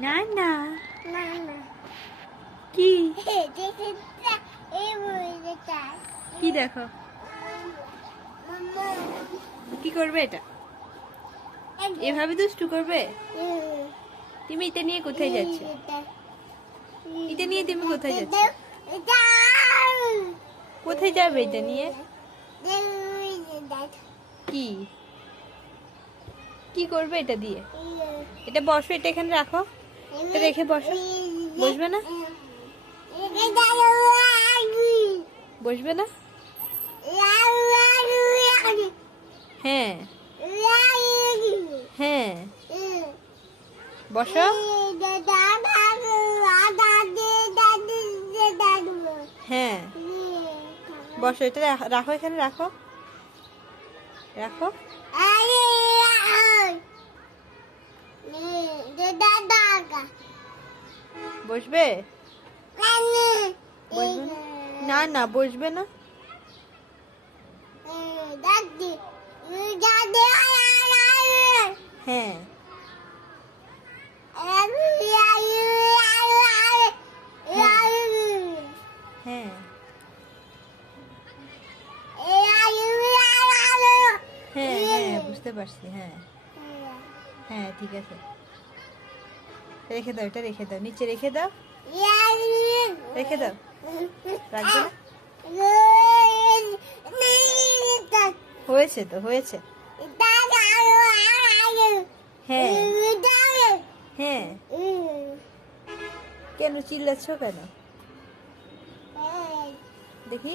না না না না কি? কি দেখো? কি করবে এটা? এভাবে দুষ্টু করবে? তুমি এটা নিয়ে কোথায় যাচ্ছ? এটা নিয়ে তুমি কোথায় যাচ্ছ? কোথায় যাবে এটা নিয়ে? কি? কি করবে এটা দিয়ে? এটা বসো এটা এখানে রাখো। রেখে বসো। বসবে না? বসবে না? হ্যাঁ। হ্যাঁ। বসো। হ্যাঁ। বসো, এটা রাখ- রাখো, এখানে রাখো। রাখো। বসবে? না না, বসবে না। হ্যাঁ। হ্যাঁ। হ্যাঁ হ্যাঁ বুঝতে পারছি হ্যাঁ। হ্যাঁ ঠিক আছে। রেখে দাও, এটা রেখে দাও। নিচে রেখে দাও। রেখে দাও। রাখবে হয়েছে তো, হয়েছে। হ্যাঁ। হ্যাঁ। কেন চিল্লাচ্ছ কেন? দেখি।